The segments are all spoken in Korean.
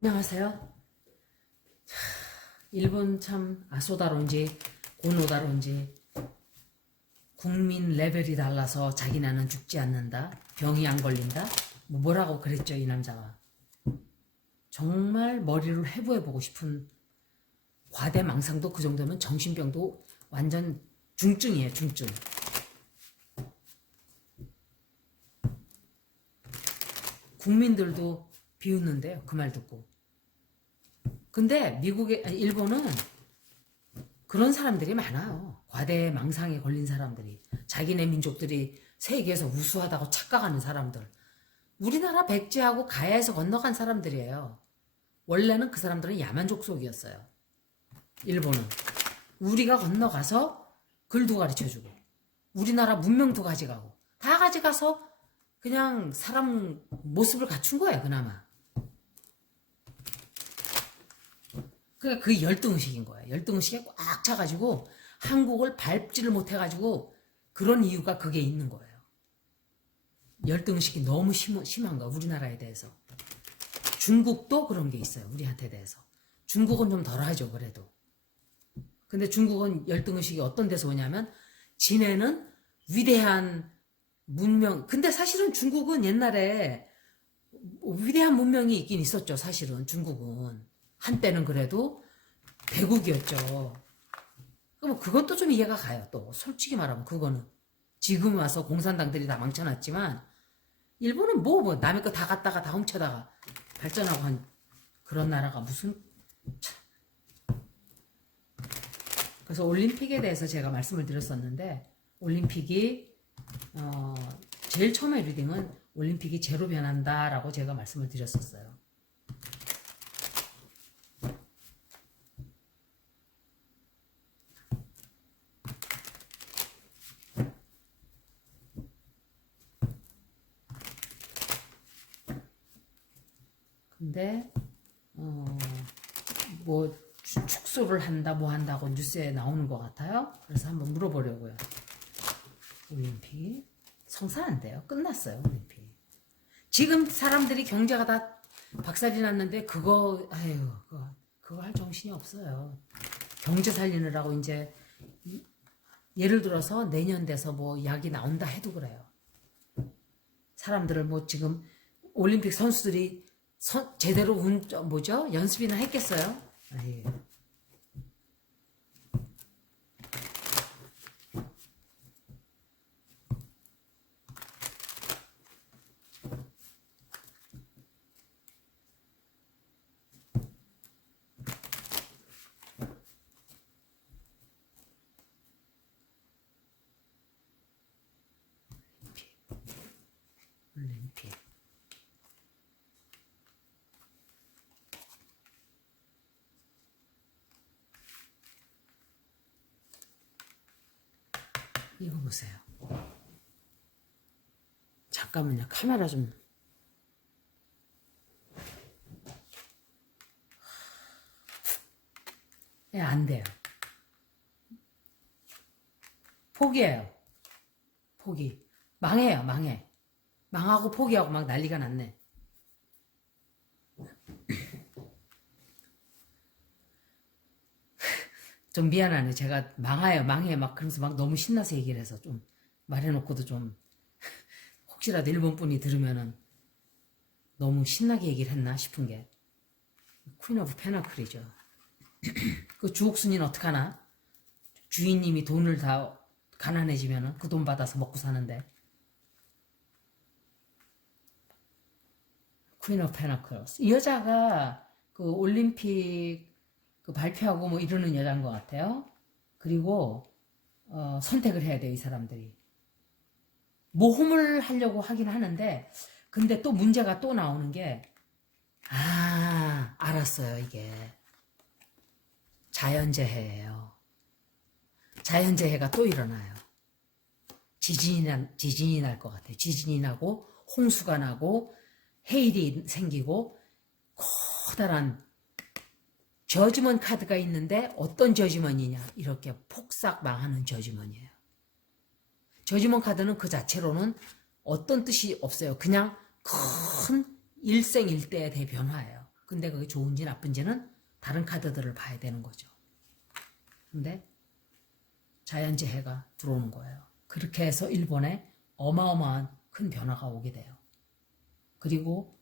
안녕하세요. 일본 참 아소다론지 고노다론지 국민 레벨이 달라서 자기나는 죽지 않는다. 병이 안 걸린다. 뭐라고 그랬죠, 이 남자가. 정말 머리를 회부해보고 싶은 과대망상도 그 정도면 정신병도 완전 중증이에요, 중증. 국민들도 비웃는데요, 그 말 듣고. 근데 일본은 그런 사람들이 많아요. 과대망상에 걸린 사람들이. 자기네 민족들이 세계에서 우수하다고 착각하는 사람들. 우리나라 백제하고 가야에서 건너간 사람들이에요. 원래는 그 사람들은 야만족 속이었어요. 일본은. 우리가 건너가서 글도 가르쳐주고 우리나라 문명도 가져가고 다 가져가서 그냥 사람 모습을 갖춘 거예요, 그나마. 그러니까 그 열등의식인 거예요. 열등의식에 꽉 차가지고 한국을 밟지를 못해가지고 그런 이유가 그게 있는 거예요. 열등의식이 너무 심한 거야, 우리나라에 대해서. 중국도 그런 게 있어요, 우리한테 대해서. 중국은 좀 덜하죠, 그래도. 근데 중국은 열등의식이 어떤 데서 오냐면 지네는 위대한 문명, 근데 사실은 중국은 옛날에 위대한 문명이 있긴 있었죠, 사실은 중국은. 한때는 그래도 대국이었죠. 뭐 그것도 좀 이해가 가요, 또. 솔직히 말하면 그거는. 지금 와서 공산당들이 다 망쳐놨지만 일본은 뭐 남의 거 다 갖다가 다 훔쳐다가 발전하고 한 그런 나라가 무슨. 그래서 올림픽에 대해서 제가 말씀을 드렸었는데 올림픽이 제일 처음에 리딩은 올림픽이 제로 변한다라고 제가 말씀을 드렸었어요. 근데 뭐 축소를 한다 뭐 한다고 뉴스에 나오는 것 같아요. 그래서 한번 물어보려고요. 올림픽 성사한대요. 끝났어요, 올림픽. 지금 사람들이 경제가 다 박살이 났는데 그거 할 정신이 없어요. 경제 살리느라고 이제 예를 들어서 내년 돼서 뭐 약이 나온다 해도 그래요. 사람들을 뭐 지금 올림픽 선수들이 제대로 연습이나 했겠어요? 아유. 올림픽. 이거 보세요. 잠깐만요. 카메라 좀. 예, 안 돼요. 포기해요. 포기. 망해요, 망해. 망하고 포기하고 막 난리가 났네. 좀 미안하네. 제가 망해 막 그러면서 막 너무 신나서 얘기를 해서 좀 말해놓고도 좀 혹시라도 일본 분이 들으면은 너무 신나게 얘기를 했나 싶은 게. 퀸 오브 페나클이죠. 그 주옥순이는 어떡하나? 주인님이 돈을 다 가난해지면은 그 돈 받아서 먹고 사는데. 퀸 오브 페나클스. 이 여자가 그 올림픽 그 발표하고 뭐 이러는 여자인 것 같아요. 그리고 선택을 해야 돼요, 이 사람들이. 모험을 하려고 하긴 하는데 근데 또 문제가 또 나오는 게 알았어요, 이게. 자연재해예요. 자연재해가 또 일어나요. 지진이 날 것 같아요. 지진이 나고 홍수가 나고 해일이 생기고 커다란 저지먼 카드가 있는데 어떤 저지먼이냐, 이렇게 폭삭 망하는 저지먼이에요. 저지먼 카드는 그 자체로는 어떤 뜻이 없어요. 그냥 큰 일생일대의 대변화예요. 근데 그게 좋은지 나쁜지는 다른 카드들을 봐야 되는 거죠. 근데 자연재해가 들어오는 거예요. 그렇게 해서 일본에 어마어마한 큰 변화가 오게 돼요. 그리고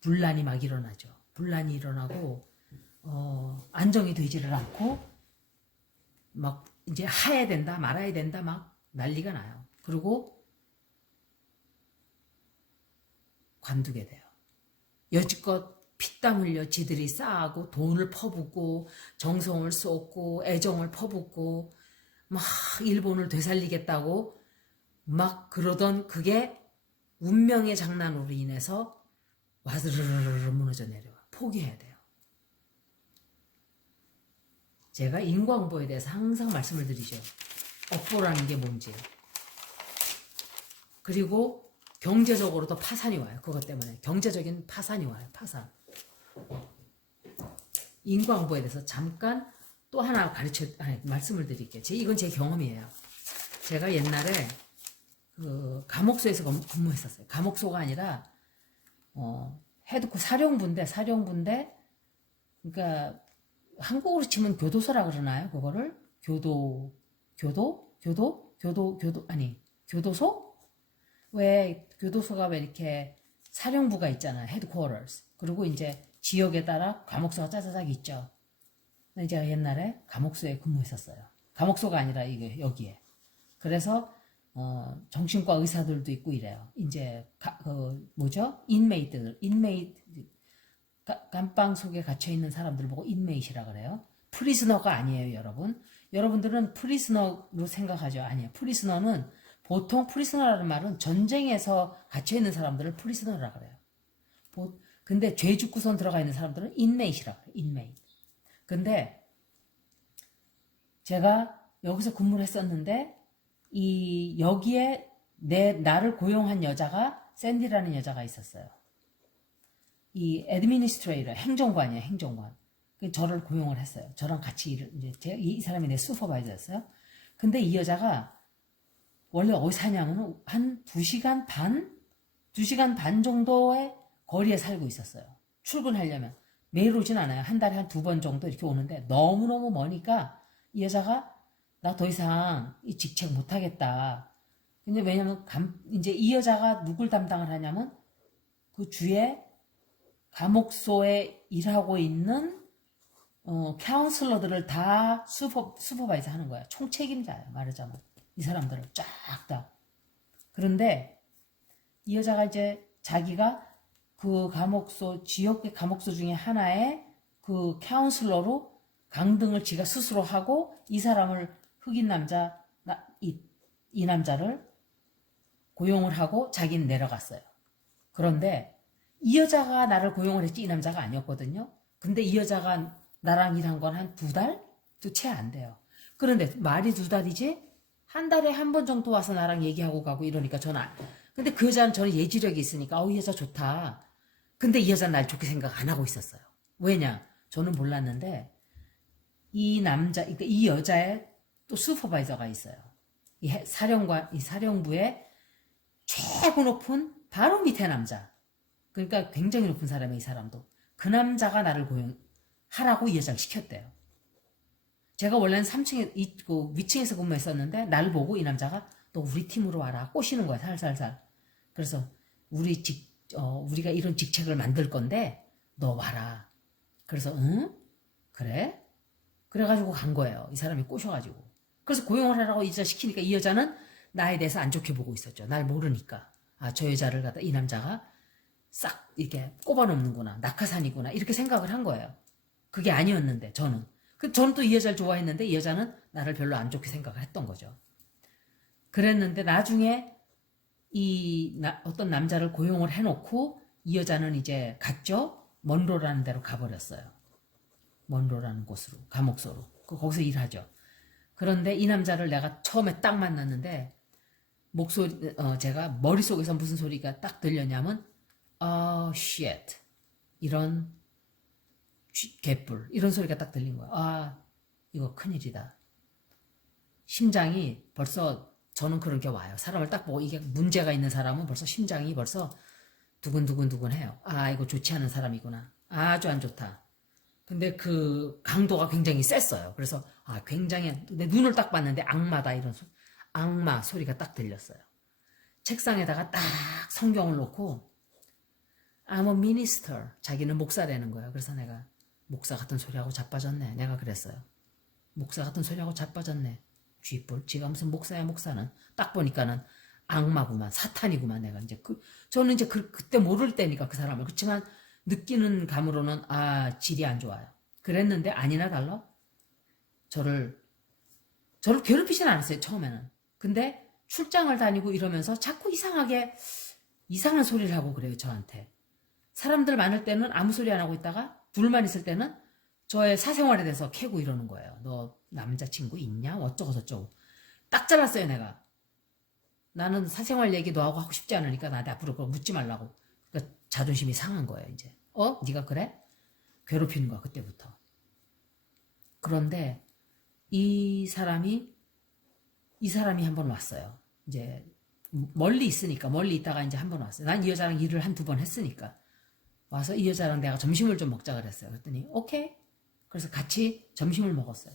분란이 막 일어나죠. 분란이 일어나고 안정이 되지를 않고 막 이제 하야 된다 말아야 된다 막 난리가 나요. 그리고 관두게 돼요. 여지껏 피땀 흘려 지들이 쌓아고 돈을 퍼붓고 정성을 쏟고 애정을 퍼붓고 막 일본을 되살리겠다고 막 그러던 그게 운명의 장난으로 인해서 와드르르르 무너져 내려와. 포기해야 돼요. 제가 인과응보에 대해서 항상 말씀을 드리죠. 업보라는 게 뭔지. 그리고 경제적으로도 파산이 와요. 그것 때문에. 경제적인 파산이 와요. 파산. 인과응보에 대해서 잠깐 또 하나 말씀을 드릴게요. 이건 제 경험이에요. 제가 옛날에 그 감옥소에서 근무했었어요. 감옥소가 아니라 사령부인데 그러니까 한국으로 치면 교도소라 그러나요? 그거를 교도소? 왜 교도소가 왜 이렇게 사령부가 있잖아요. 헤드쿼터스. 그리고 이제 지역에 따라 감옥소가 짜자작 있죠. 제가 옛날에 감옥소에 근무했었어요. 감옥소가 아니라 이게 여기에. 그래서 정신과 의사들도 있고 이래요. 이제 감방 속에 갇혀 있는 사람들 보고 인메이트라 그래요. 프리즈너가 아니에요, 여러분. 여러분들은 프리즈너로 생각하죠. 아니에요. 보통 프리즈너라는 말은 전쟁에서 갇혀 있는 사람들을 프리즈너라 그래요. 근데 죄죽구선 들어가 있는 사람들은 인메이트라 그래요. 인메이트. 근데 제가 여기서 근무를 했었는데 여기에 나를 고용한 여자가 샌디라는 여자가 있었어요. 이 애드미니스트레이터 행정관이에요. 행정관. 저를 고용을 했어요. 저랑 같이 이제 이 사람이 내 슈퍼바이저였어요. 근데 이 여자가 원래 어디 사냐면 한 2시간 반 정도의 거리에 살고 있었어요. 출근하려면 매일 오진 않아요. 한 달에 한 2번 정도 이렇게 오는데 너무너무 머니까 이 여자가 나 더 이상 이 직책 못하겠다. 근데 왜냐면 이제 이 여자가 누굴 담당을 하냐면 그 주에 감옥소에 일하고 있는 카운슬러들을 다 슈퍼바이저 하는 거야. 총책임자예요. 말하자면 이 사람들을 쫙 다. 그런데 이 여자가 이제 자기가 그 지역의 감옥소 중에 하나의 그 카운슬러로 강등을 지가 스스로 하고 이 사람을 흑인 남자 이 남자를 고용을 하고 자기는 내려갔어요. 그런데 이 여자가 나를 고용을 했지 이 남자가 아니었거든요. 근데 이 여자가 나랑 일한 건 한 2달도 채 안 돼요. 그런데 말이 2달이지 한 달에 한 번 정도 와서 나랑 얘기하고 가고 이러니까 근데 그 여자는 저는 예지력이 있으니까 이 여자 좋다. 근데 이 여자는 날 좋게 생각 안 하고 있었어요. 왜냐? 저는 몰랐는데 그러니까 이 여자의 또 슈퍼바이저가 있어요. 이 사령부의 최고 높은 바로 밑에 남자. 그러니까 굉장히 높은 사람이에요, 이 사람도. 그 남자가 나를 고용하라고 이 여자를 시켰대요. 제가 원래는 3층에 위층에서 근무했었는데 날 보고 이 남자가 너 우리 팀으로 와라 꼬시는 거야, 살살살. 그래서 우리가 이런 직책을 만들 건데 너 와라. 그래서 응? 그래? 그래가지고 간 거예요. 이 사람이 꼬셔가지고. 그래서 고용을 하라고 이 여자 시키니까 이 여자는 나에 대해서 안 좋게 보고 있었죠. 날 모르니까. 저 여자를 갖다 이 남자가 싹 이렇게 꼽아놓는구나. 낙하산이구나. 이렇게 생각을 한 거예요. 그게 아니었는데 저는. 저는 또 이 여자를 좋아했는데 이 여자는 나를 별로 안 좋게 생각을 했던 거죠. 그랬는데 나중에 어떤 남자를 고용을 해놓고 이 여자는 이제 갔죠. 먼로라는 데로 가버렸어요. 먼로라는 곳으로, 감옥소로. 거기서 일하죠. 그런데 이 남자를 내가 처음에 딱 만났는데 제가 머릿속에서 무슨 소리가 딱 들렸냐면 shit 이런 개뿔 이런 소리가 딱 들린 거야. 이거 큰일이다. 심장이 벌써 저는 그런 게 와요. 사람을 딱 보고 이게 문제가 있는 사람은 벌써 심장이 벌써 두근두근두근 해요. 이거 좋지 않은 사람이구나. 아주 안 좋다. 근데 그 강도가 굉장히 셌어요. 그래서 굉장히 내 눈을 딱 봤는데 악마다 이런 악마 소리가 딱 들렸어요. 책상에다가 딱 성경을 놓고 I'm a minister. 자기는 목사라는 거예요. 그래서 내가 목사 같은 소리하고 자빠졌네. 내가 그랬어요. 목사 같은 소리하고 자빠졌네. 쥐뿔. 지가 무슨 목사야 목사는. 딱 보니까는 악마구만 사탄이구만. 내가 이제 저는 이제 그때 모를 때니까 그 사람을. 그렇지만 느끼는 감으로는 질이 안 좋아요. 그랬는데 아니나 달라 저를 괴롭히진 않았어요. 처음에는. 근데 출장을 다니고 이러면서 자꾸 이상한 소리를 하고 그래요. 저한테. 사람들 많을 때는 아무 소리 안 하고 있다가 둘만 있을 때는 저의 사생활에 대해서 캐고 이러는 거예요. 너 남자친구 있냐? 어쩌고 저쩌고. 딱 잘랐어요. 내가. 나는 사생활 얘기 너하고 하고 싶지 않으니까 나한테 앞으로 그거 묻지 말라고. 그러니까 자존심이 상한 거예요. 이제. 네가 그래? 괴롭히는 거야. 그때부터. 그런데 이 사람이 한 번 왔어요. 이제 멀리 있다가 이제 한 번 왔어요. 난 이 여자랑 일을 한두 번 했으니까. 와서 이 여자랑 내가 점심을 좀 먹자 그랬어요. 그랬더니 오케이. 그래서 같이 점심을 먹었어요.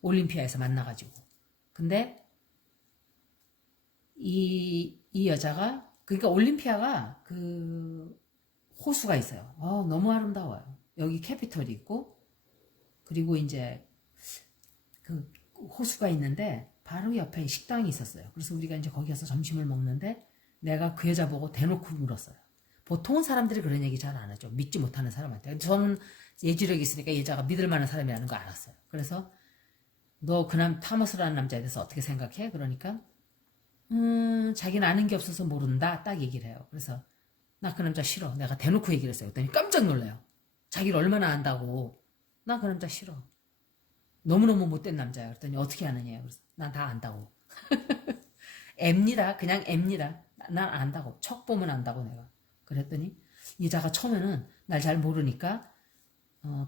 올림피아에서 만나가지고. 근데 이 여자가 그러니까 올림피아가 그 호수가 있어요. 너무 아름다워요. 여기 캐피털이 있고 그리고 이제 그 호수가 있는데 바로 옆에 식당이 있었어요. 그래서 우리가 이제 거기 가서 점심을 먹는데 내가 그 여자 보고 대놓고 물었어요. 보통은 사람들이 그런 얘기 잘 안 하죠. 믿지 못하는 사람한테. 저는 예지력이 있으니까 이 여자가 믿을 만한 사람이라는 거 알았어요. 그래서 너 그 타머스라는 남자에 대해서 어떻게 생각해? 그러니까 자기는 아는 게 없어서 모른다. 딱 얘기를 해요. 그래서 나 그 남자 싫어. 내가 대놓고 얘기를 했어요. 그랬더니 깜짝 놀래요. 자기를 얼마나 안다고. 나 그 남자 싫어. 너무너무 못된 남자야. 그랬더니 어떻게 아느냐요. 그래서 난 다 안다고. 앱니다. 그냥 앱니다. 난 안다고. 척 보면 안다고 내가. 그랬더니 여자가 처음에는 날 잘 모르니까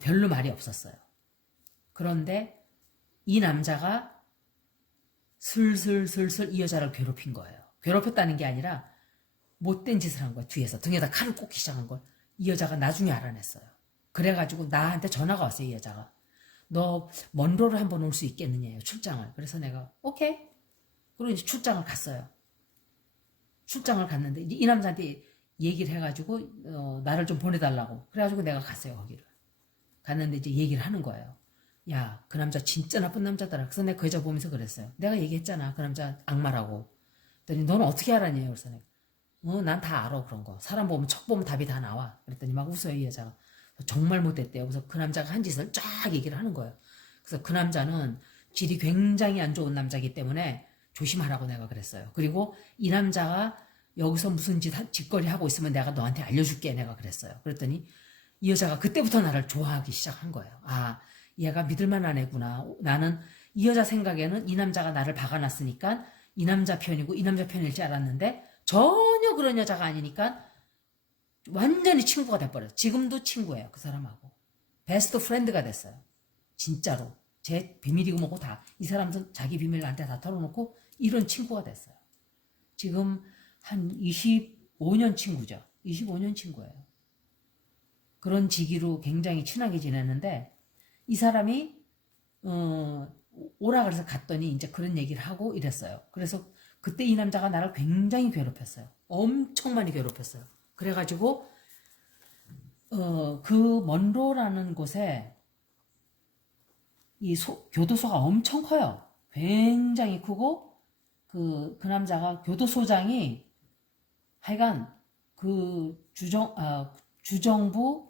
별로 말이 없었어요. 그런데 이 남자가 슬슬 이 여자를 괴롭힌 거예요. 괴롭혔다는 게 아니라 못된 짓을 한 거야. 뒤에서 등에다 칼을 꽂기 시작한 걸 이 여자가 나중에 알아냈어요. 그래가지고 나한테 전화가 왔어요. 이 여자가. 너 먼로를 한번 올 수 있겠느냐요. 출장을. 그래서 내가 오케이. 그리고 이제 출장을 갔어요. 출장을 갔는데 이 남자한테 얘기를 해가지고 나를 좀 보내달라고. 그래가지고 내가 갔어요. 거기를. 갔는데 이제 얘기를 하는 거예요. 야, 그 남자 진짜 나쁜 남자더라. 그래서 내가 그 여자 보면서 그랬어요. 내가 얘기했잖아. 그 남자 악마라고. 그랬더니 너는 어떻게 알았냐. 그래서 내가 난 다 알아 그런 거. 사람 보면 척 보면 답이 다 나와. 그랬더니 막 웃어요. 이 여자가. 정말 못됐대요. 그래서 그 남자가 한 짓을 쫙 얘기를 하는 거예요. 그래서 그 남자는 질이 굉장히 안 좋은 남자이기 때문에 조심하라고 내가 그랬어요. 그리고 이 남자가 여기서 무슨 짓거리 하고 있으면 내가 너한테 알려줄게. 내가 그랬어요. 그랬더니 이 여자가 그때부터 나를 좋아하기 시작한 거예요. 얘가 믿을만한 애구나. 나는 이 여자 생각에는 이 남자가 나를 박아놨으니까 이 남자 편이고 이 남자 편일 줄 알았는데 전혀 그런 여자가 아니니까 완전히 친구가 돼버렸어요. 지금도 친구예요. 그 사람하고. 베스트 프렌드가 됐어요. 진짜로. 제 비밀이고 뭐고 다. 이 사람도 자기 비밀 나한테 다 털어놓고 이런 친구가 됐어요. 지금 한 25년 친구죠. 25년 친구예요. 그런 지기로 굉장히 친하게 지냈는데 이 사람이 오라 그래서 갔더니 이제 그런 얘기를 하고 이랬어요. 그래서 그때 이 남자가 나를 굉장히 괴롭혔어요. 엄청 많이 괴롭혔어요. 그래가지고 그 먼로라는 곳에 이 교도소가 엄청 커요. 굉장히 크고 그 남자가 교도소장이 하여간 그 주정부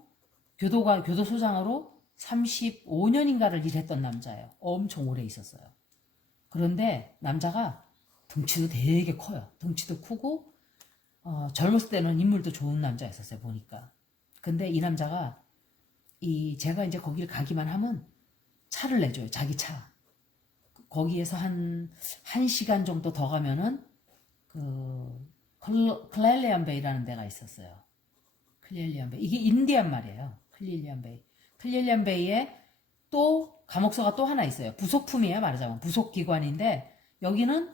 교도소장으로 35년인가를 일했던 남자예요. 엄청 오래 있었어요. 그런데 남자가 덩치도 되게 커요. 덩치도 크고 젊었을 때는 인물도 좋은 남자였었어요. 보니까. 근데 이 남자가 제가 이제 거기를 가기만 하면 차를 내줘요. 자기 차. 거기에서 한 1시간 정도 더 가면은 클렐리안 베이라는 데가 있었어요. 클렐리안 베이. 이게 인디안 말이에요. 클렐리안 베이. 클렐리안 베이에 또 감옥소가 또 하나 있어요. 부속품이에요. 말하자면 부속기관인데 여기는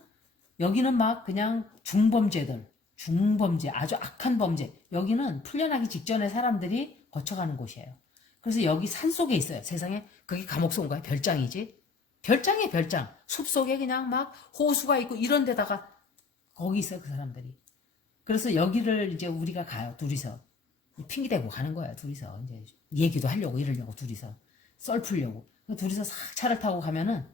막 그냥 중범죄, 아주 악한 범죄. 여기는 풀려나기 직전에 사람들이 거쳐가는 곳이에요. 그래서 여기 산 속에 있어요. 세상에 그게 감옥 속인 거야. 별장이지. 별장이에요, 별장. 숲속에 그냥 막 호수가 있고 이런 데다가 거기 있어요, 그 사람들이. 그래서 여기를 이제 우리가 가요, 둘이서. 핑계대고 가는 거예요, 둘이서. 이제 얘기도 하려고 이러려고 둘이서. 썰 풀려고. 둘이서 싹 차를 타고 가면은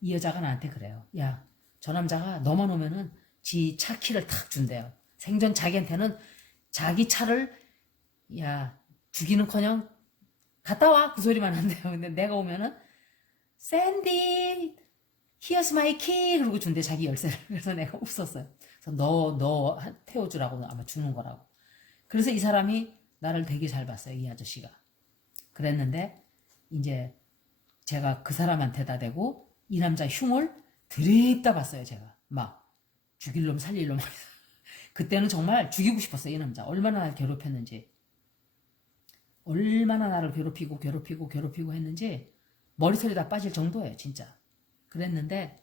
이 여자가 나한테 그래요. 야, 저 남자가 너만 오면은 지 차 키를 탁 준대요. 생전 자기한테는 자기 차를 야 주기는커녕 갔다 와 그 소리만 한대요. 근데 내가 오면은 샌디 here's my key 그러고 준대 자기 열쇠를. 그래서 내가 웃었어요. 그래서 너 태워주라고 아마 주는 거라고. 그래서 이 사람이 나를 되게 잘 봤어요. 이 아저씨가. 그랬는데 이제 제가 그 사람한테다 대고 이 남자 흉을 드립다 봤어요. 제가 막 죽일 놈 살릴 놈. 그때는 정말 죽이고 싶었어요. 이 남자 얼마나 나를 괴롭혔는지, 얼마나 나를 괴롭히고 했는지 머리털이 다 빠질 정도예요. 진짜. 그랬는데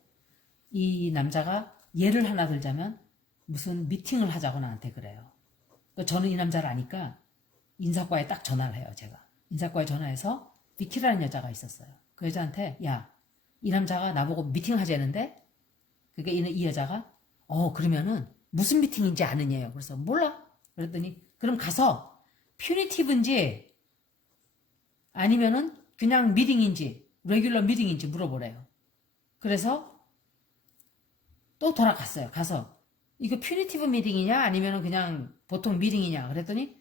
이 남자가 예를 하나 들자면 무슨 미팅을 하자고 나한테 그래요. 저는 이 남자를 아니까 인사과에 딱 전화를 해요. 제가 인사과에 전화해서 비키라는 여자가 있었어요. 그 여자한테 야, 이 남자가 나보고 미팅하자는데, 그러니까 이 여자가 그러면은 무슨 미팅인지 아느냐요. 그래서 몰라. 그랬더니 그럼 가서 퓨니티브인지 아니면은 그냥 미팅인지 레귤러 미팅인지 물어보래요. 그래서 또 돌아갔어요. 가서 이거 퓨니티브 미팅이냐 아니면은 그냥 보통 미팅이냐 그랬더니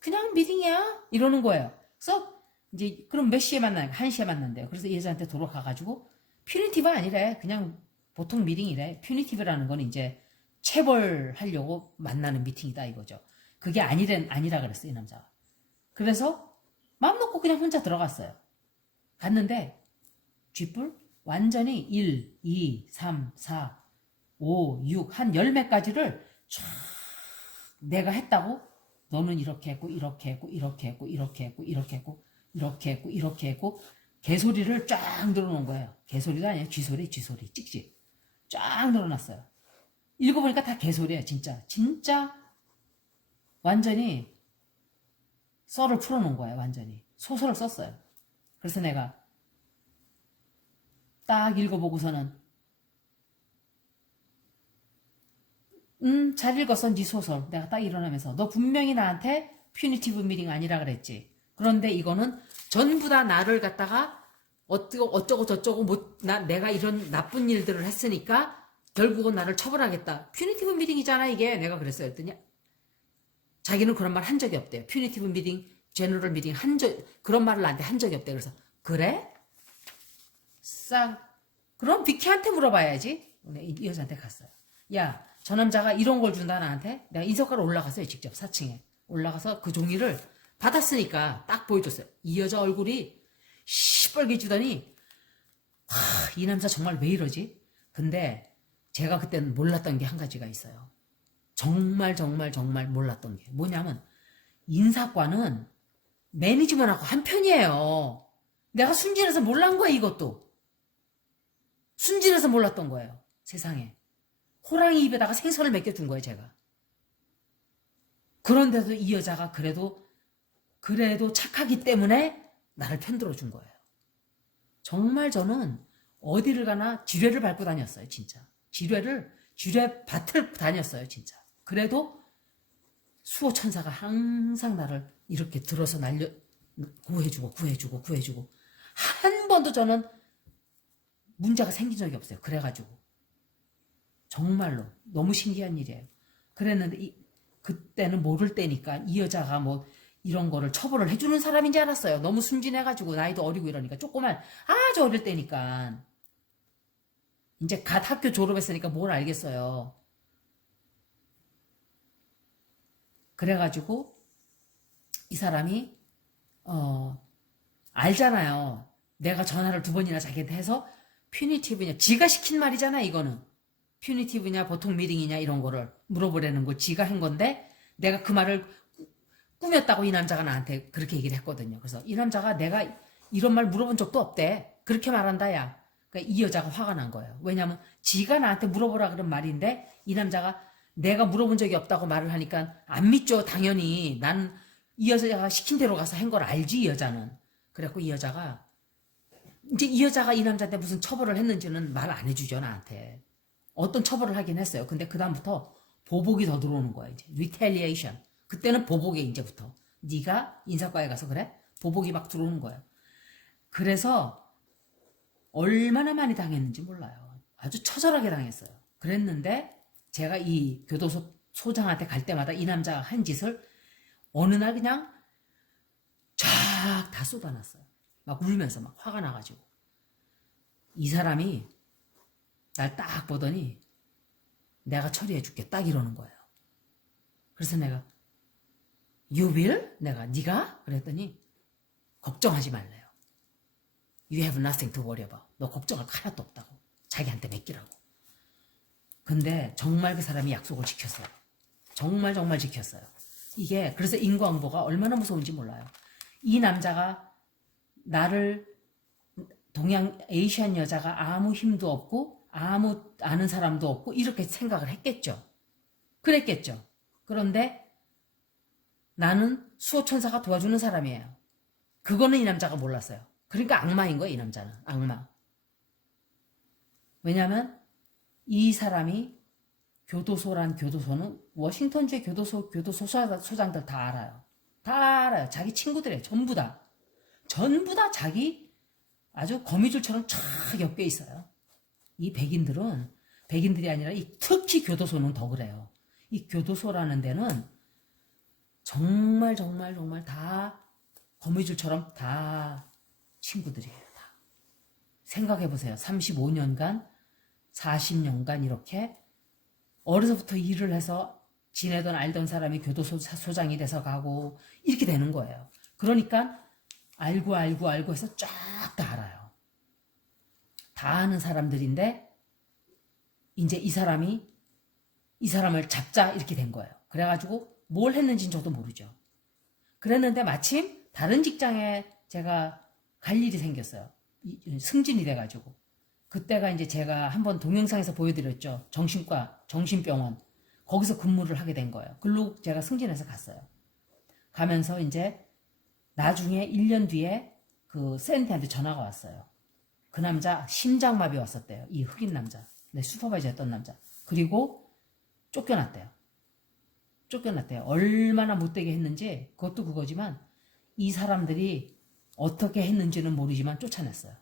그냥 미팅이야 이러는 거예요. 그래서 이제 그럼 몇 시에 만나요? 1시에 만난대요. 그래서 이 여자한테 돌아가가지고 퓨니티브 아니래. 그냥 보통 미팅이래. 퓨니티브라는 건 이제 체벌하려고 만나는 미팅이다 이거죠. 그게 아니라 그랬어요. 이 남자가. 그래서 마음 놓고 그냥 혼자 들어갔어요. 갔는데 쥐뿔 완전히 1, 2, 3, 4, 5, 6 한 열 몇 가지를 쫙 내가 했다고 너는 이렇게 했고 이렇게 했고 이렇게 했고 이렇게 했고 이렇게 했고 이렇게 했고 이렇게 했고 개소리를 쫙 늘어놓은 거예요. 개소리도 아니에요. 쥐소리 찍찍 쫙 늘어놨어요. 읽어보니까 다 개소리예요. 진짜 완전히 썰을 풀어놓은 거예요. 완전히 소설을 썼어요. 그래서 내가 딱 읽어보고서는 잘 읽었어 네 소설. 내가 딱 일어나면서 너 분명히 나한테 퓨니티브 미팅 아니라 그랬지. 그런데 이거는 전부 다 나를 갖다가 어쩌고 저쩌고 내가 이런 나쁜 일들을 했으니까 결국은 나를 처벌하겠다. 퓨니티브 미팅이잖아 이게. 내가 그랬어요. 했더니 자기는 그런 말 한 적이 없대요. 퓨니티브 미팅, 제너럴 미팅 그런 말을 나한테 한 적이 없대요. 그래서 그래? 그럼 비키한테 물어봐야지. 이 여자한테 갔어요. 야, 저 남자가 이런 걸 준다 나한테. 내가 인석가로 올라갔어요. 직접 4층에 올라가서 그 종이를 받았으니까 딱 보여줬어요. 이 여자 얼굴이 시뻘개지더니 이 남자 정말 왜 이러지? 근데 제가 그때는 몰랐던 게 한 가지가 있어요. 정말 몰랐던 게 뭐냐면 인사과는 매니지먼트하고 한편이에요. 내가 순진해서 몰란 거야. 이것도 순진해서 몰랐던 거예요. 세상에 호랑이 입에다가 생선을 맡겨준 거예요. 제가. 그런데도 이 여자가 그래도 착하기 때문에 나를 편들어 준 거예요. 정말 저는 어디를 가나 지뢰를 밟고 다녔어요. 진짜 지뢰밭을 다녔어요. 진짜. 그래도 수호천사가 항상 나를 이렇게 들어서 구해주고 한 번도 저는 문제가 생긴 적이 없어요. 그래가지고 정말로 너무 신기한 일이에요. 그랬는데 그때는 모를 때니까 이 여자가 뭐 이런 거를 처벌을 해주는 사람인지 알았어요. 너무 순진해가지고 나이도 어리고 이러니까 조그만 아주 어릴 때니까 이제 갓 학교 졸업했으니까 뭘 알겠어요. 그래가지고 이 사람이 알잖아요. 내가 전화를 2번이나 자기한테 해서 퓨니티브냐 지가 시킨 말이잖아. 이거는 퓨니티브냐 보통 미팅이냐 이런 거를 물어보려는 걸 지가 한 건데 내가 그 말을 꾸몄다고 이 남자가 나한테 그렇게 얘기를 했거든요. 그래서 이 남자가 내가 이런 말 물어본 적도 없대. 그렇게 말한다 야. 그러니까 이 여자가 화가 난 거예요. 왜냐하면 지가 나한테 물어보라 그런 말인데 이 남자가 내가 물어본 적이 없다고 말을 하니까 안 믿죠. 당연히. 난 이 여자가 시킨 대로 가서 한 걸 알지, 이 여자는. 그래갖고 이 여자가 이제 이 여자가 이 남자한테 무슨 처벌을 했는지는 말 안 해주죠, 나한테. 어떤 처벌을 하긴 했어요. 근데 그다음부터 보복이 더 들어오는 거야, 이제. retaliation. 그때는 보복에 이제부터. 네가 인사과에 가서 그래? 보복이 막 들어오는 거예요. 그래서 얼마나 많이 당했는지 몰라요. 아주 처절하게 당했어요. 그랬는데 제가 이 교도소 소장한테 갈 때마다 이 남자가 한 짓을 어느 날 그냥 쫙 다 쏟아놨어요. 막 울면서 막 화가 나가지고. 이 사람이 날 딱 보더니 내가 처리해줄게 딱 이러는 거예요. 그래서 내가 You will? 내가 네가? 그랬더니 걱정하지 말래요. You have nothing to worry about. 너 걱정할 거 하나도 없다고. 자기한테 맡기라고. 근데 정말 그 사람이 약속을 지켰어요. 정말 정말 지켰어요. 이게 그래서 인과응보가 얼마나 무서운지 몰라요. 이 남자가 나를 동양 에이시안 여자가 아무 힘도 없고 아무 아는 사람도 없고 이렇게 생각을 했겠죠. 그랬겠죠. 그런데 나는 수호천사가 도와주는 사람이에요. 그거는 이 남자가 몰랐어요. 그러니까 악마인 거예요, 이 남자는. 악마. 왜냐하면 이 사람이 교도소란 교도소는 워싱턴주의 교도소 소장들 다 알아요. 다 알아요. 자기 친구들이에요. 전부 다. 전부 다 자기 아주 거미줄처럼 쫙 엮여 있어요. 이 백인들이 아니라 특히 교도소는 더 그래요. 이 교도소라는 데는 정말 정말 정말 다 거미줄처럼 다 친구들이에요. 다. 생각해보세요. 35년간 40년간 이렇게 어려서부터 일을 해서 지내던 알던 사람이 교도소 소장이 돼서 가고 이렇게 되는 거예요. 그러니까 알고 해서 쫙 다 알아요. 다 아는 사람들인데 이제 이 사람을 잡자 이렇게 된 거예요. 그래가지고 뭘 했는지는 저도 모르죠. 그랬는데 마침 다른 직장에 제가 갈 일이 생겼어요. 승진이 돼가지고. 그때가 이제 제가 한번 동영상에서 보여드렸죠. 정신병원. 거기서 근무를 하게 된 거예요. 글로 제가 승진해서 갔어요. 가면서 이제 나중에 1년 뒤에 그 샌디한테 전화가 왔어요. 그 남자 심장마비 왔었대요. 이 흑인 남자. 내 슈퍼바이저였던 남자. 그리고 쫓겨났대요. 얼마나 못되게 했는지 그것도 그거지만 이 사람들이 어떻게 했는지는 모르지만 쫓아냈어요.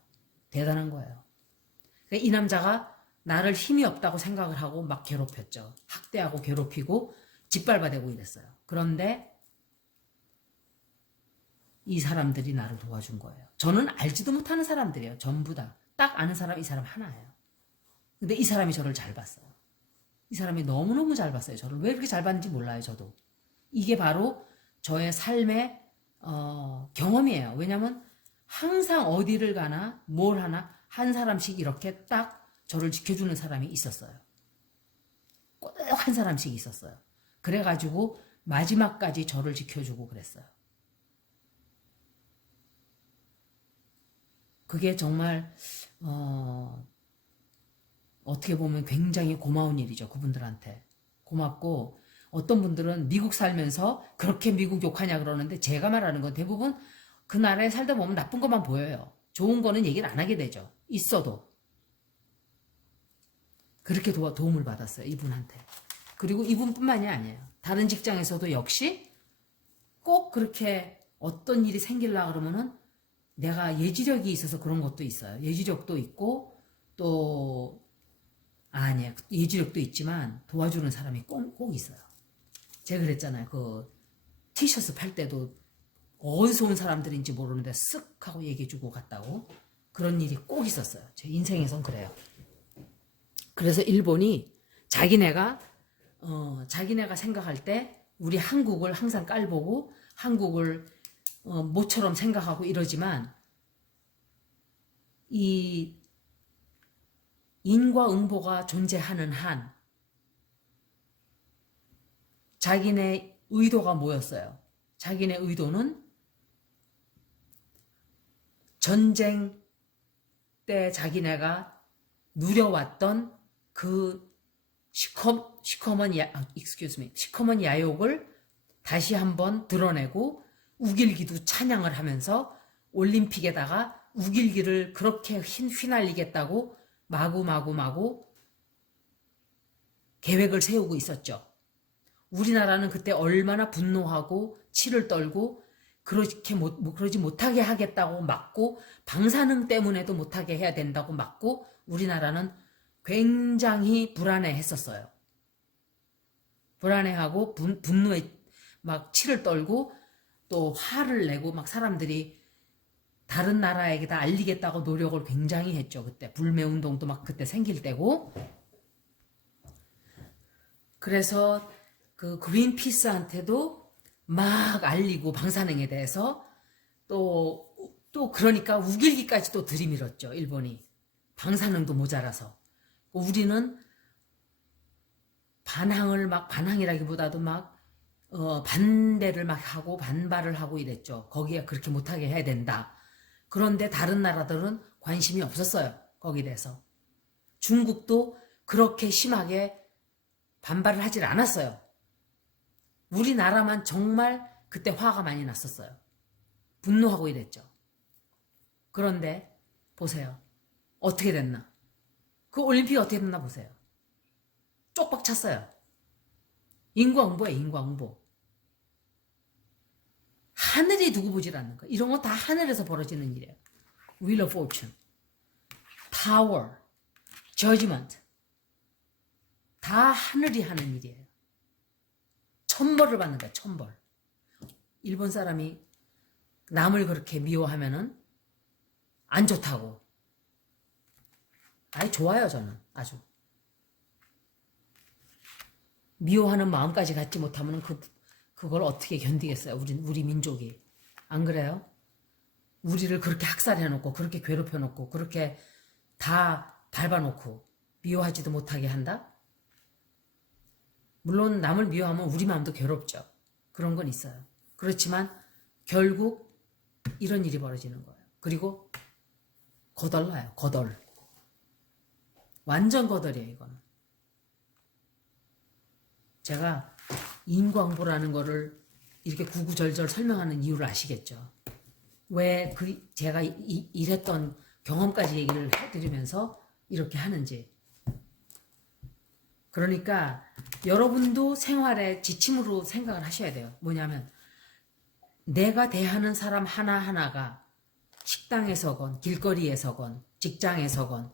대단한 거예요. 이 남자가 나를 힘이 없다고 생각을 하고 막 괴롭혔죠. 학대하고 괴롭히고 짓밟아대고 이랬어요. 그런데 이 사람들이 나를 도와준 거예요. 저는 알지도 못하는 사람들이에요. 전부 다. 딱 아는 사람 이 사람 하나예요. 근데 이 사람이 저를 잘 봤어요. 이 사람이 너무너무 잘 봤어요. 저를 왜 그렇게 잘 봤는지 몰라요. 저도. 이게 바로 저의 삶의 경험이에요. 왜냐하면 항상 어디를 가나 뭘 하나 한 사람씩 이렇게 딱 저를 지켜주는 사람이 있었어요. 꼭 한 사람씩 있었어요. 그래가지고 마지막까지 저를 지켜주고 그랬어요. 그게 정말 어떻게 보면 굉장히 고마운 일이죠. 그분들한테. 고맙고 어떤 분들은 미국 살면서 그렇게 미국 욕하냐 그러는데 제가 말하는 건 대부분 그 나라에 살다 보면 나쁜 것만 보여요. 좋은 거는 얘기를 안 하게 되죠. 있어도. 그렇게 도움을 받았어요. 이분한테. 그리고 이분뿐만이 아니에요. 다른 직장에서도 역시 꼭 그렇게 어떤 일이 생기려고 그러면은 내가 예지력이 있어서 그런 것도 있어요. 예지력도 있고 또 아니야. 예지력도 있지만 도와주는 사람이 꼭 있어요. 제가 그랬잖아요. 그 티셔츠 팔 때도 어디서 온 사람들인지 모르는데 쓱 하고 얘기해주고 갔다고. 그런 일이 꼭 있었어요. 제 인생에선 그래요. 그래서 일본이 자기네가 생각할 때 우리 한국을 항상 깔보고 한국을 모처럼 생각하고 이러지만 이 인과응보가 존재하는 한 자기네 의도가 뭐였어요? 자기네 의도는 전쟁 때 자기네가 누려왔던 그 시커먼 야욕을 다시 한번 드러내고 우길기도 찬양을 하면서 올림픽에다가 우길기를 그렇게 휘날리겠다고 마구 계획을 세우고 있었죠. 우리나라는 그때 얼마나 분노하고 치를 떨고 그러지 못하게 하겠다고 막고 방사능 때문에도 못하게 해야 된다고 막고 우리나라는 굉장히 불안해했었어요. 불안해하고 분노에 막 치를 떨고 또 화를 내고 막 사람들이 다른 나라에게다 알리겠다고 노력을 굉장히 했죠. 그때 불매운동도 막 그때 생길 때고. 그래서 그 그린피스한테도 막 알리고 방사능에 대해서 또 그러니까 우길기까지 또 들이밀었죠. 일본이. 방사능도 모자라서. 우리는 반항이라기보다도 반대를 막 하고 반발을 하고 이랬죠. 거기에 그렇게 못하게 해야 된다. 그런데 다른 나라들은 관심이 없었어요. 거기에 대해서. 중국도 그렇게 심하게 반발을 하질 않았어요. 우리나라만 정말 그때 화가 많이 났었어요. 분노하고 이랬죠. 그런데 보세요. 어떻게 됐나? 그 올림픽이 어떻게 됐나 보세요. 쪽박 찼어요. 인과응보예요. 인과응보. 하늘이 두고 보질 않는 거. 이런 거 다 하늘에서 벌어지는 일이에요. Wheel of Fortune, Power, Judgment. 다 하늘이 하는 일이에요. 천벌을 받는 거야. 천벌. 일본 사람이 남을 그렇게 미워하면은 안 좋다고. 아니 좋아요. 저는 아주. 미워하는 마음까지 갖지 못하면 그걸 어떻게 견디겠어요? 우리 민족이. 안 그래요? 우리를 그렇게 학살해놓고 그렇게 괴롭혀놓고 그렇게 다 밟아놓고 미워하지도 못하게 한다? 물론 남을 미워하면 우리 마음도 괴롭죠. 그런 건 있어요. 그렇지만 결국 이런 일이 벌어지는 거예요. 그리고 거덜나요. 거덜. 완전 거덜이에요. 이거는. 제가 인광보라는 거를 이렇게 구구절절 설명하는 이유를 아시겠죠? 왜 제가 이랬던 경험까지 얘기를 해드리면서 이렇게 하는지. 그러니까 여러분도 생활에 지침으로 생각을 하셔야 돼요. 뭐냐면 내가 대하는 사람 하나하나가 식당에서건 길거리에서건 직장에서건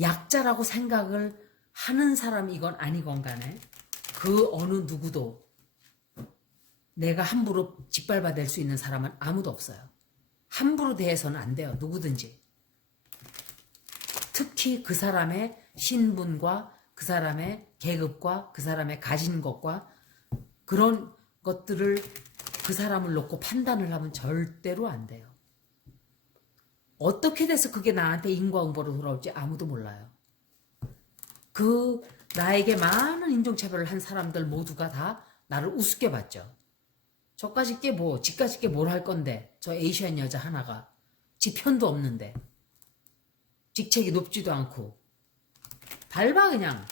약자라고 생각을 하는 사람이건 아니건 간에 그 어느 누구도 내가 함부로 짓밟아댈 수 있는 사람은 아무도 없어요. 함부로 대해서는 안 돼요. 누구든지. 특히 그 사람의 신분과 그 사람의 계급과 그 사람의 가진 것과 그런 것들을 그 사람을 놓고 판단을 하면 절대로 안 돼요. 어떻게 돼서 그게 나한테 인과응보로 돌아올지 아무도 몰라요. 나에게 많은 인종차별을 한 사람들 모두가 다 나를 우습게 봤죠. 저까짓 게 지까짓 게 뭘 할 건데, 저 에이시안 여자 하나가. 지 편도 없는데. 직책이 높지도 않고. 그냥.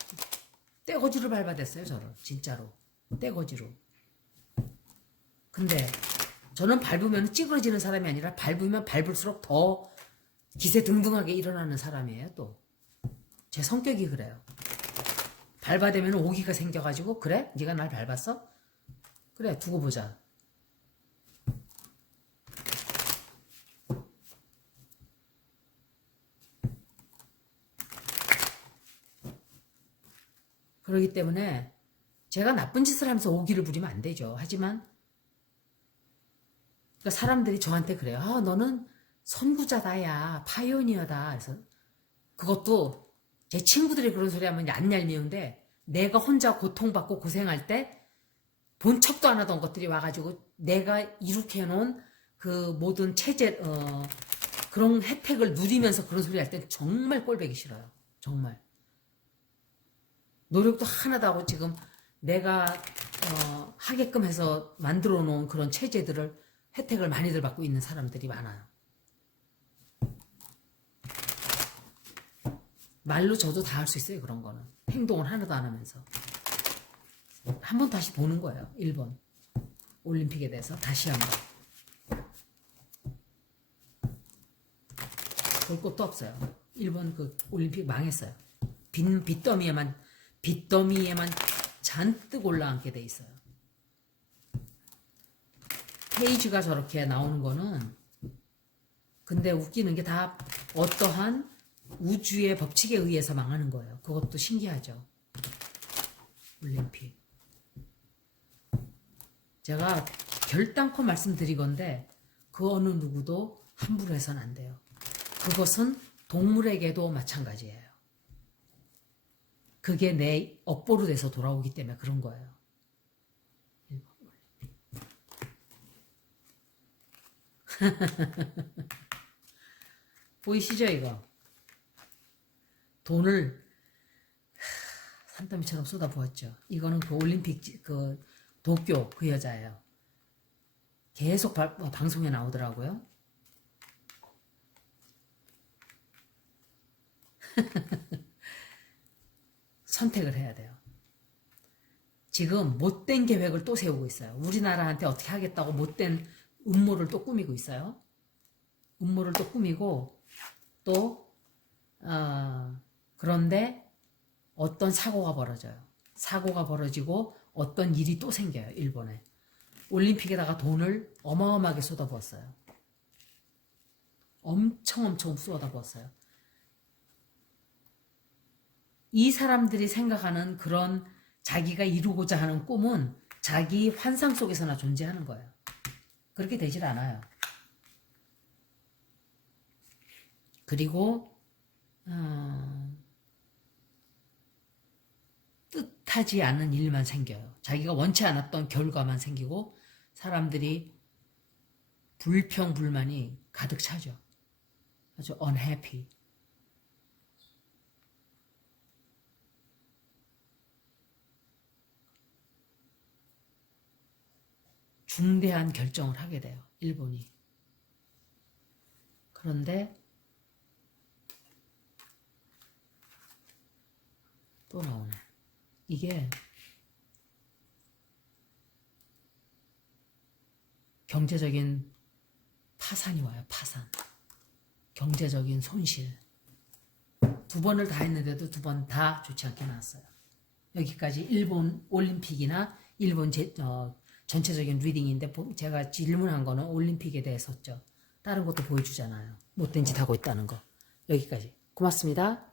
떼거지로 밟아댔어요, 저를. 진짜로. 떼거지로. 근데 저는 밟으면 찌그러지는 사람이 아니라 밟으면 밟을수록 더 기세등등하게 일어나는 사람이에요, 또. 제 성격이 그래요. 밟아대면 오기가 생겨가지고, 그래? 네가 날 밟았어? 그래, 두고 보자. 그렇기 때문에 제가 나쁜 짓을 하면서 오기를 부리면 안 되죠. 하지만 그러니까 사람들이 저한테 그래요. 너는 선구자다, 야. 파이오니어다. 그래서 그것도 제 친구들이 그런 소리 하면 안 얄미운데 내가 혼자 고통받고 고생할 때 본 척도 안 하던 것들이 와가지고 내가 이렇게 해놓은 그 모든 체제, 그런 혜택을 누리면서 그런 소리 할 때 정말 꼴보기 싫어요. 정말. 노력도 하나도 하고 지금 내가 하게끔 해서 만들어 놓은 그런 체제들을 혜택을 많이들 받고 있는 사람들이 많아요. 말로 저도 다 할 수 있어요. 그런 거는. 행동을 하나도 안 하면서. 한번 다시 보는 거예요. 일본 올림픽에 대해서 다시 한번. 볼 것도 없어요. 일본 그 올림픽 망했어요. 빚더미에만 잔뜩 올라앉게 돼 있어요. 페이지가 저렇게 나오는 거는 근데 웃기는 게 다 어떠한 우주의 법칙에 의해서 망하는 거예요. 그것도 신기하죠. 올림픽. 제가 결단코 말씀드리건데 그 어느 누구도 함부로 해서는 안 돼요. 그것은 동물에게도 마찬가지예요. 그게 내 업보로 돼서 돌아오기 때문에 그런 거예요. 보이시죠 이거? 돈을 산더미처럼 쏟아부었죠. 이거는 그 올림픽 그 도쿄 그 여자예요. 계속 방송에 나오더라고요. 선택을 해야 돼요. 지금 못된 계획을 또 세우고 있어요. 우리나라한테 어떻게 하겠다고 못된 음모를 또 꾸미고 있어요. 음모를 또 꾸미고 또 그런데 어떤 사고가 벌어져요. 사고가 벌어지고 어떤 일이 또 생겨요. 일본에. 올림픽에다가 돈을 어마어마하게 쏟아부었어요. 엄청 쏟아부었어요. 이 사람들이 생각하는 그런 자기가 이루고자 하는 꿈은 자기 환상 속에서나 존재하는 거예요. 그렇게 되질 않아요. 그리고 뜻하지 않은 일만 생겨요. 자기가 원치 않았던 결과만 생기고 사람들이 불평, 불만이 가득 차죠. 아주 unhappy. 중대한 결정을 하게 돼요. 일본이. 그런데 또 나오네. 이게 경제적인 파산이 와요. 파산. 경제적인 손실. 2번을 다 했는데도 2번 다 좋지 않게 나왔어요. 여기까지 일본 올림픽이나 일본 전체적인 리딩인데 제가 질문한 거는 올림픽에 대해서죠. 다른 것도 보여주잖아요. 못된 짓 하고 있다는 거. 여기까지. 고맙습니다.